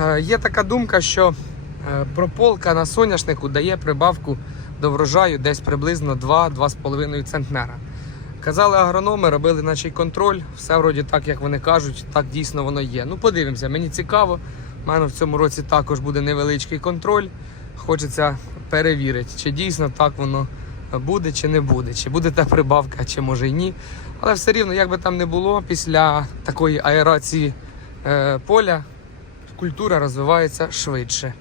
Е, Є така думка, що е, прополка на соняшнику дає прибавку до врожаю десь приблизно 2-2,5 центнера. Казали агрономи, робили наче контроль, все вроді так, як вони кажуть, так дійсно воно є. Ну, подивимося, мені цікаво. У мене в цьому році також буде невеличкий контроль. Хочеться перевірити, чи дійсно так воно буде, чи не буде, чи буде та прибавка, чи може й ні. Але все рівно, як би там не було, після такої аерації е, поля культура розвивається швидше.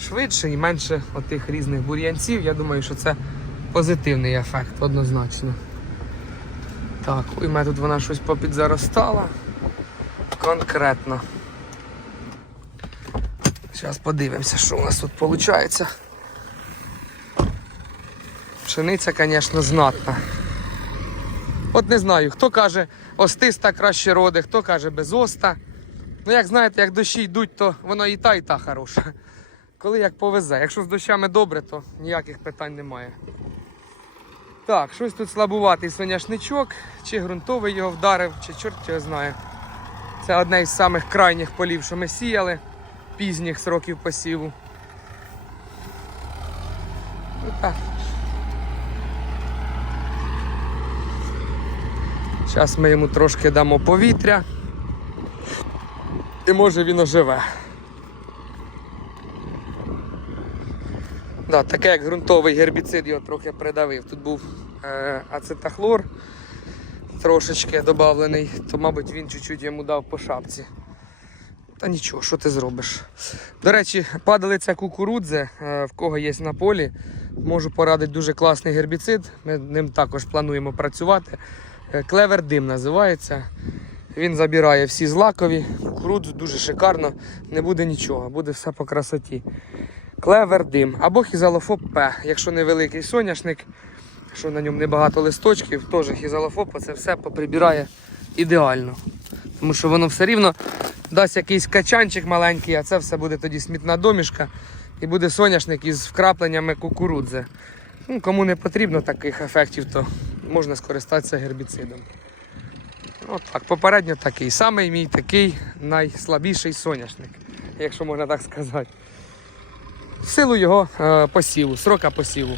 Швидше і менше отих різних бур'янців. Я думаю, що це позитивний ефект однозначно. Так, у мене тут вона щось попідзаростала. Конкретно. Зараз подивимося, що у нас тут виходить. Пшениця, звісно, знатна. От не знаю, хто каже, остиста краще роди, хто каже без оста. Ну, як знаєте, як дощі йдуть, то воно і та, і та хороша. Коли як повезе. Якщо з дощами добре, то ніяких питань немає. Так, щось тут слабуватий соняшничок, чи ґрунтовий його вдарив, чи чорт його знає. Це одне із самих крайніх полів, що ми сіяли, пізніх сроків посіву. Ну, так. Зараз ми йому трошки дамо повітря. І може він оживе. Да, таке як ґрунтовий гербіцид його трохи придавив. Тут був е, ацетахлор трошечки додавлений, то, мабуть, він чуть-чуть йому дав по шапці. Та нічого, що ти зробиш. До речі, падалиця кукурудзи, е, в кого є на полі, можу порадити дуже класний гербіцид. Ми ним також плануємо працювати. Е, Клевер дим називається. Він забирає всі злакові, кукурудзу дуже шикарно, не буде нічого, буде все по красоті. Клевер дим або хізалофоп П. Якщо невеликий соняшник, що на ньому небагато листочків, теж хізалофоп це все поприбирає ідеально. Тому що воно все рівно дасть якийсь качанчик маленький, а це все буде тоді смітна домішка і буде соняшник із вкрапленнями кукурудзи. Ну, кому не потрібно таких ефектів, то можна скористатися гербіцидом. От так, попередньо такий. Самий мій такий найслабіший соняшник, якщо можна так сказати. В силу його е, посіву, срока посіву.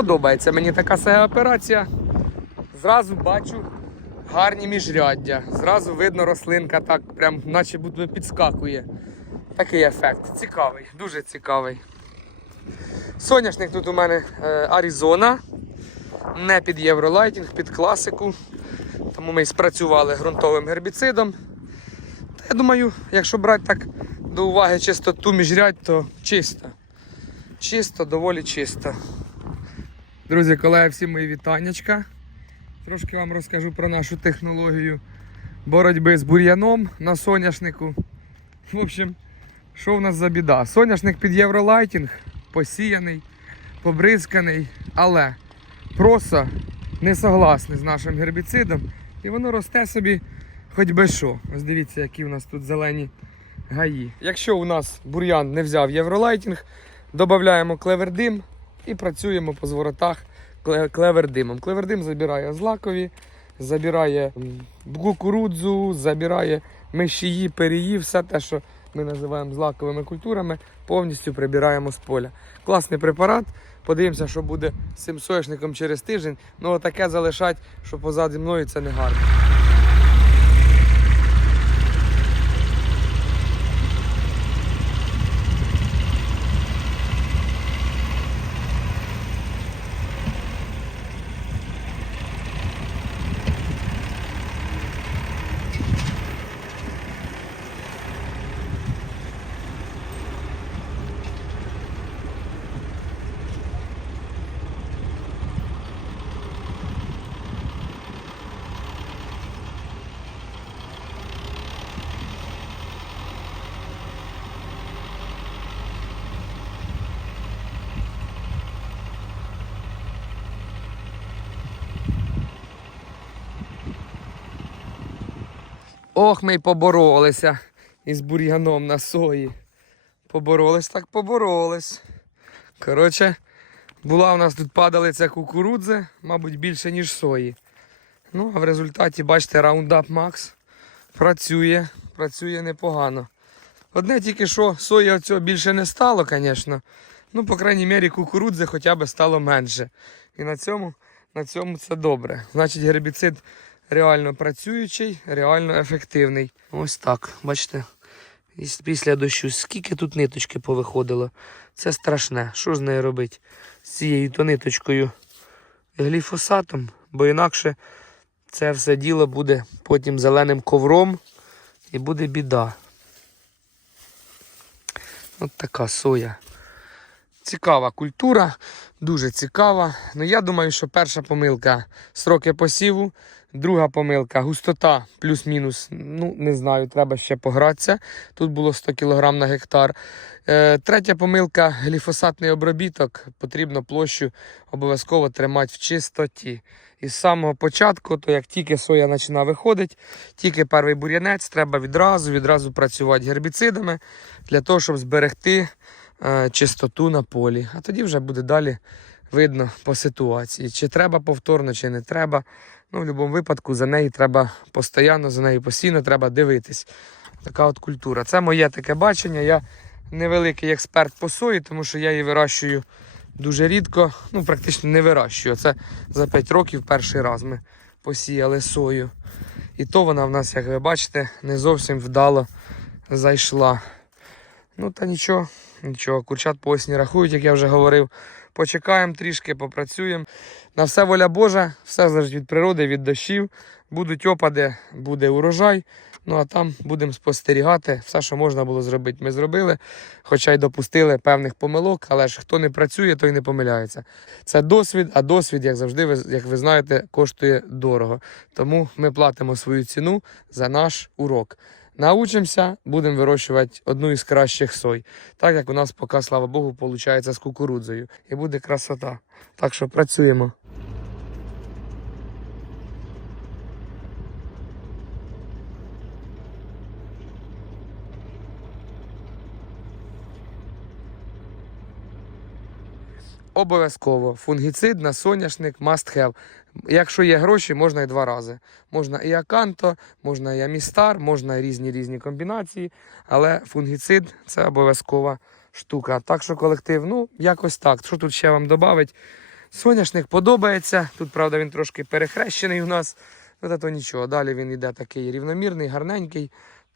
Подобається мені така сега операція. Зразу бачу гарні міжряддя. Зразу видно рослинка так, прям наче будто підскакує. Такий ефект. Цікавий, дуже цікавий. Соняшник тут у мене е, Аризона. Не під євролайтінг, під класику. Тому ми і спрацювали ґрунтовим гербіцидом. Та я думаю, якщо брати так до уваги чистоту міжрядь, то чисто. Чисто, доволі чисто. Друзі, колеги, всім мої вітаннячка. Трошки вам розкажу про нашу технологію боротьби з бур'яном на соняшнику. В общем, що в нас за біда? Соняшник під євролайтінг посіяний, побризканий, але просто не согласний з нашим гербіцидом. І воно росте собі хоч би що. Ось дивіться, які у нас тут зелені гаї. Якщо у нас бур'ян не взяв євролайтінг, додаємо клевердим і працюємо по зворотах кле- клевердимом. Клевердим забирає злакові, забирає кукурудзу, забирає мишії, перії, все те, що ми називаємо злаковими культурами, повністю прибираємо з поля. Класний препарат. Подивимося, що буде з цим соняшником через тиждень. Ну, таке залишать, що позаді мною це не гарно. Ох, ми й поборолися із бур'яном на сої. Поборолись так поборолись. Коротше, була у нас тут падалиця кукурудзи, мабуть, більше, ніж сої. Ну, а в результаті, бачите, Roundup Max працює, працює непогано. Одне тільки що сої цього більше не стало, звісно. Ну, по крайній мірі, кукурудзи хоча б стало менше. І на цьому, на цьому це добре. Значить, гербіцид реально працюючий, реально ефективний. Ось так, бачите. Після дощу, скільки тут ниточки повиходило. Це страшне. Що з нею робити? З цією то ниточкою гліфосатом, бо інакше це все діло буде потім зеленим ковром і буде біда. От така соя. Цікава культура, дуже цікава. Ну я думаю, що перша помилка сроки посіву, друга помилка густота плюс-мінус. Ну, не знаю, треба ще погратися. Тут було 100 кг на гектар. Е, третя помилка гліфосатний обробіток. Потрібно площу обов'язково тримати в чистоті. І з самого початку, то як тільки соя починає виходити, тільки перший бур'янець, треба відразу відразу працювати гербіцидами для того, щоб зберегти е, чистоту на полі. А тоді вже буде далі видно по ситуації, чи треба повторно, чи не треба. Ну, в будь-якому випадку за неї треба постійно, за нею постійно треба дивитись. Така от культура. Це моє таке бачення. Я невеликий експерт по сої, тому що я її вирощую дуже рідко, ну практично не вирощую. Це за 5 років перший раз ми посіяли сою. І то вона в нас, як ви бачите, не зовсім вдало зайшла. Ну та нічого, нічого, курчат по осені рахують, як я вже говорив. Почекаємо трішки, попрацюємо. На все воля Божа, все залежить від природи, від дощів. Будуть опади, буде урожай. Ну а там будемо спостерігати. Все, що можна було зробити, ми зробили. Хоча й допустили певних помилок, але ж хто не працює, той не помиляється. Це досвід, а досвід, як завжди, як ви знаєте, коштує дорого. Тому ми платимо свою ціну за наш урок. Научимося, будемо вирощувати одну із кращих сой. Так як у нас поки, слава Богу, виходить з кукурудзою. І буде красота. Так що працюємо. Обов'язково фунгіцид на соняшник must have. Якщо є гроші, можна і два рази. Можна і Аканто, можна і Амістар, можна і різні різні комбінації, але фунгіцид це обов'язкова штука. Так що колектив, ну, якось так. Що тут ще вам додати? Соняшник подобається. Тут, правда, він трошки перехрещений у нас. Ну, то нічого. Далі він йде такий рівномірний, гарненький.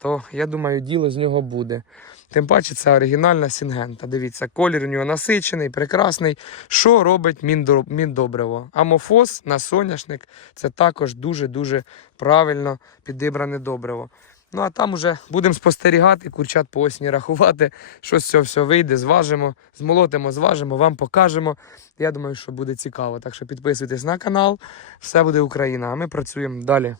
То я думаю, діло з нього буде. Тим паче це оригінальна сінгента. Дивіться, колір у нього насичений, прекрасний. Що робить міндобриво? Амофос на соняшник це також дуже-дуже правильно підібране добриво. Ну а там уже будемо спостерігати, курчат по осені рахувати, що з цього все вийде, зважимо, змолотимо, зважимо, вам покажемо. Я думаю, що буде цікаво. Так що підписуйтесь на канал. Все буде Україна, а ми працюємо далі.